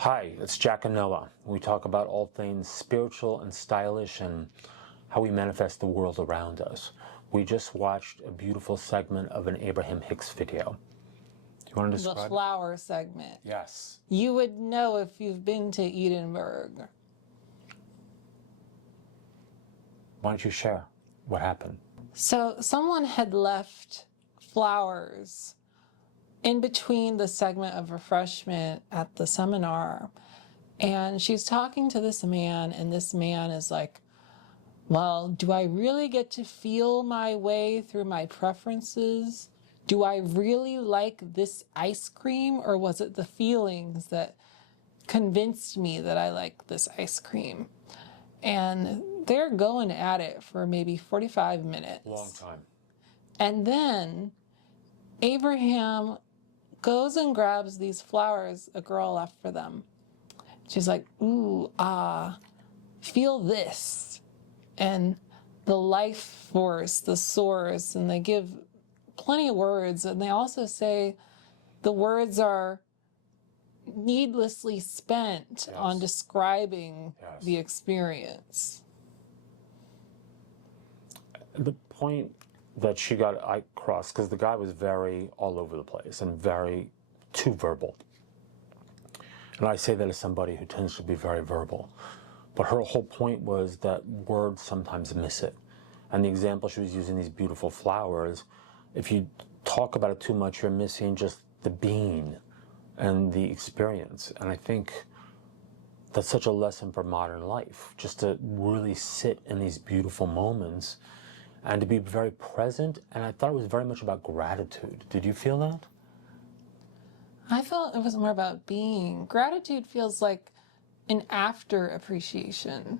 Hi, it's Jack and Noah. We talk about all things spiritual and stylish and how we manifest the world around us. We just watched a beautiful segment of an Abraham Hicks video. Do you want to describe The flower segment. Yes. You would know if you've been to Edinburgh. Why don't you share what happened? So someone had left flowers in between the segment of refreshment at the seminar. And she's talking to this man, and this man is like, well, do I really get to feel my way through my preferences? Do I really like this ice cream, or was it the feelings that convinced me that I like this ice cream? And they're going at it for maybe 45 minutes. Long time. And then Abraham goes and grabs these flowers a girl left for them. She's like, ooh, feel this. And the life force, the source, and they give plenty of words. And they also say the words are needlessly spent on describing the experience. The point that she got across, because the guy was very all over the place and very too verbal. And I say that as somebody who tends to be very verbal. But her whole point was that words sometimes miss it. And the example she was using, these beautiful flowers, if you talk about it too much, you're missing just the being and the experience. And I think that's such a lesson for modern life, just to really sit in these beautiful moments and to be very present. And I thought it was very much about gratitude. Did you feel that? I felt it was more about being. Gratitude feels like an after appreciation.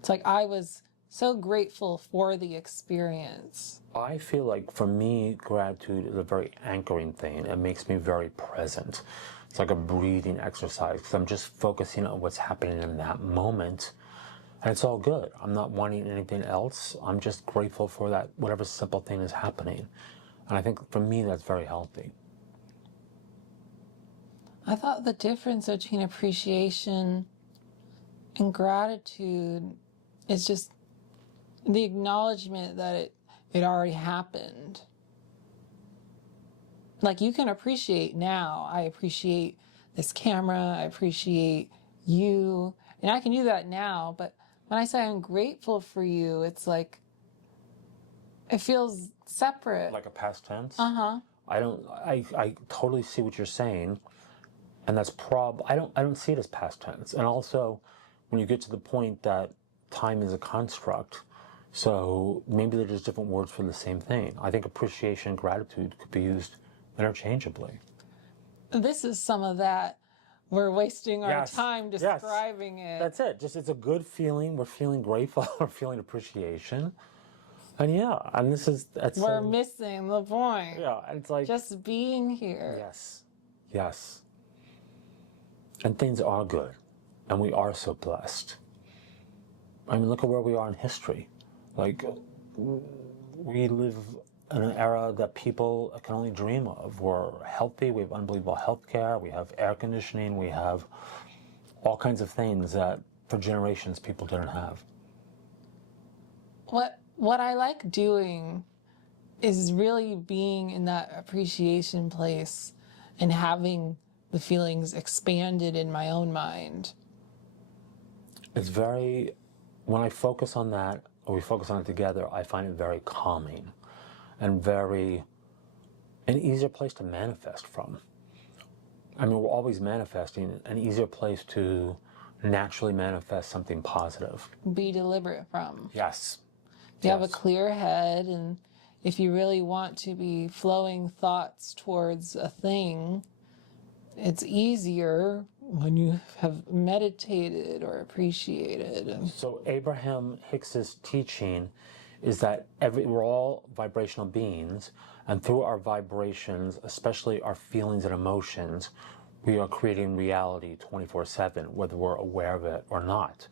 It's like I was so grateful for the experience. I feel like for me, gratitude is a very anchoring thing. It makes me very present. It's like a breathing exercise because I'm just focusing on what's happening in that moment. And it's all good. I'm not wanting anything else. I'm just grateful for that, whatever simple thing is happening. And I think for me, that's very healthy. I thought the difference between appreciation and gratitude is just the acknowledgement that it already happened. Like you can appreciate now. I appreciate this camera. I appreciate you. And I can do that now. But when I say I'm grateful for you, it's like, it feels separate. Like a past tense? Uh-huh. I totally see what you're saying. And that's I don't see it as past tense. And also, when you get to the point that time is a construct, so maybe they're just different words for the same thing. I think appreciation and gratitude could be used interchangeably. This is some of that. We're wasting our time describing it. That's it. Just it's a good feeling. We're feeling grateful. We're feeling appreciation. And we're missing the point. Yeah, and it's like just being here. Yes. And things are good. And we are so blessed. I mean, look at where we are in history. Like, we live in an era that people can only dream of. We're healthy. We have unbelievable health care. We have air conditioning. We have all kinds of things that for generations people didn't have. What I like doing is really being in that appreciation place and having the feelings expanded in my own mind. It's when I focus on that, or we focus on it together, I find it very calming and an easier place to manifest from. I mean, we're always manifesting, an easier place to naturally manifest something positive. Be deliberate from. Yes. You have a clear head, and if you really want to be flowing thoughts towards a thing, it's easier when you have meditated or appreciated. So Abraham Hicks's teaching is that we're all vibrational beings, and through our vibrations, especially our feelings and emotions, we are creating reality 24/7, whether we're aware of it or not.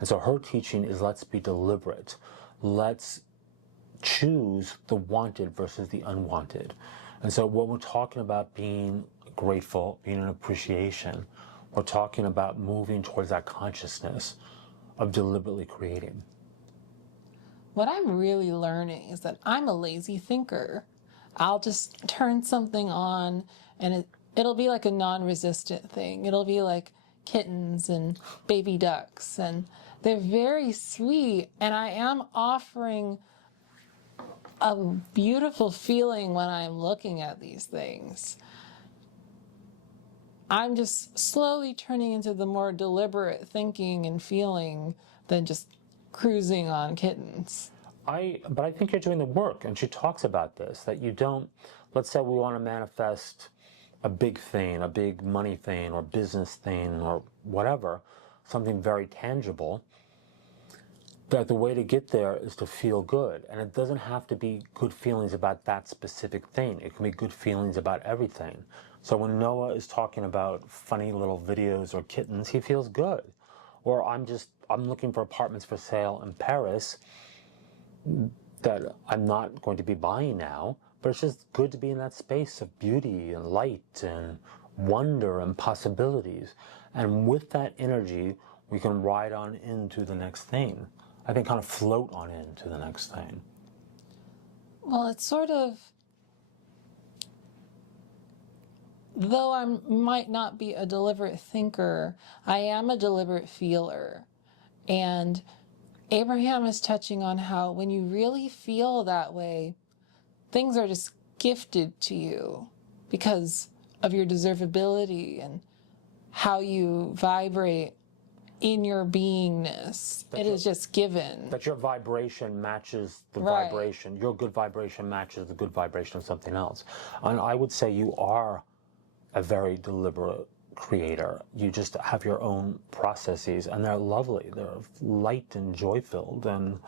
And so her teaching is let's be deliberate. Let's choose the wanted versus the unwanted. And so when we're talking about being grateful, being in appreciation, We're talking about moving towards that consciousness of deliberately creating. What I'm really learning is that I'm a lazy thinker. I'll just turn something on and it'll be like a non-resistant thing. It'll be like kittens and baby ducks, and they're very sweet, and I am offering a beautiful feeling when I'm looking at these things. I'm just slowly turning into the more deliberate thinking and feeling than just cruising on kittens. But I think you're doing the work, and she talks about this, that you don't, let's say we want to manifest a big thing, a big money thing, or business thing, or whatever, something very tangible, that the way to get there is to feel good. And it doesn't have to be good feelings about that specific thing. It can be good feelings about everything. So when Noah is talking about funny little videos or kittens, he feels good. Or I'm looking for apartments for sale in Paris that I'm not going to be buying now, but it's just good to be in that space of beauty and light and wonder and possibilities. And with that energy, we can ride on into the next thing. I think kind of float on into the next thing. Well, it's sort of, though I might not be a deliberate thinker, I am a deliberate feeler. And Abraham is touching on how when you really feel that way, things are just gifted to you because of your deservability and how you vibrate in your beingness. It is just given. That your vibration matches the Right. vibration. Your good vibration matches the good vibration of something else. And I would say you are a very deliberate creator. You just have your own processes, and they're lovely. They're light and joy-filled and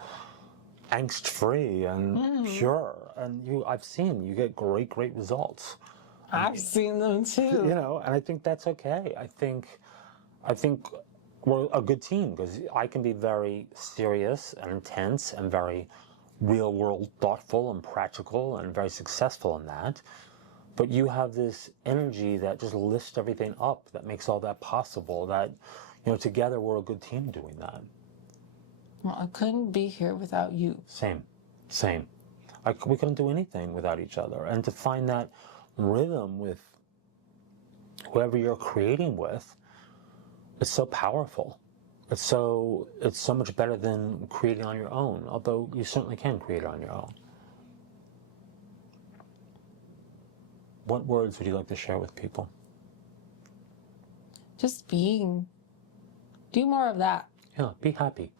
angst-free and pure. And I've seen you get great results. I've seen them too. You know, and I think that's okay. I think we're a good team because I can be very serious and intense and very real world thoughtful and practical and very successful in that. But you have this energy that just lifts everything up, that makes all that possible, that, together we're a good team doing that. Well, I couldn't be here without you. Same. We couldn't do anything without each other. And to find that rhythm with whoever you're creating with, it's so powerful. It's so much better than creating on your own, although you certainly can create it on your own. What words would you like to share with people? Just being. Do more of that. Yeah, be happy.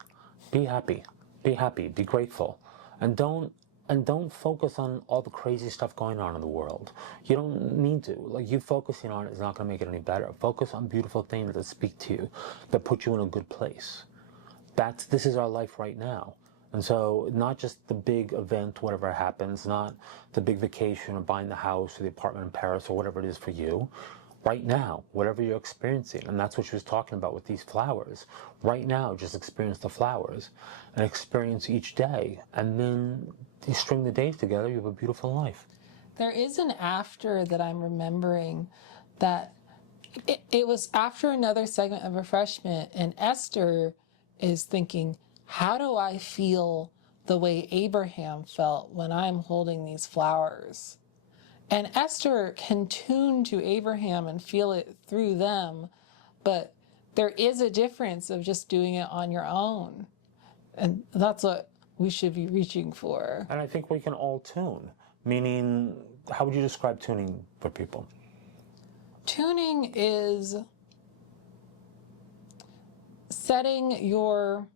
Be happy. Be happy. Be grateful. And don't focus on all the crazy stuff going on in the world. You don't need to. Like, you focusing on it is not going to make it any better. Focus on beautiful things that speak to you, that put you in a good place. This is our life right now. And so not just the big event, whatever happens, not the big vacation or buying the house or the apartment in Paris or whatever it is for you. Right now, whatever you're experiencing, and that's what she was talking about with these flowers. Right now, just experience the flowers and experience each day. And then you string the days together, you have a beautiful life. There is an after that I'm remembering that it was after another segment of refreshment, and Esther is thinking, how do I feel the way Abraham felt when I'm holding these flowers? And Esther can tune to Abraham and feel it through them, but there is a difference of just doing it on your own. And that's what we should be reaching for. And I think we can all tune, meaning, how would you describe tuning for people? Tuning is setting your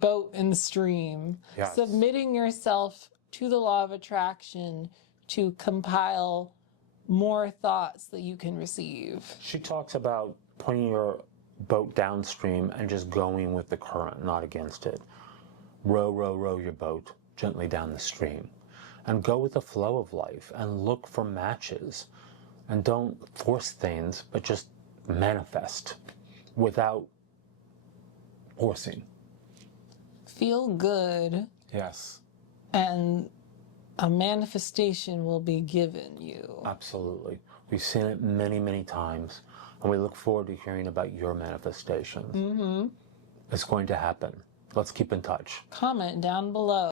boat in the stream, Yes. submitting yourself to the law of attraction to compile more thoughts that you can receive. She talks about putting your boat downstream and just going with the current, not against it. Row your boat gently down the stream. And go with the flow of life and look for matches. And don't force things, but just manifest without forcing. Feel good, Yes. and a manifestation will be given you. Absolutely. We've seen it many times. And we look forward to hearing about your manifestations. It's going to happen. Let's keep in touch. Comment down below.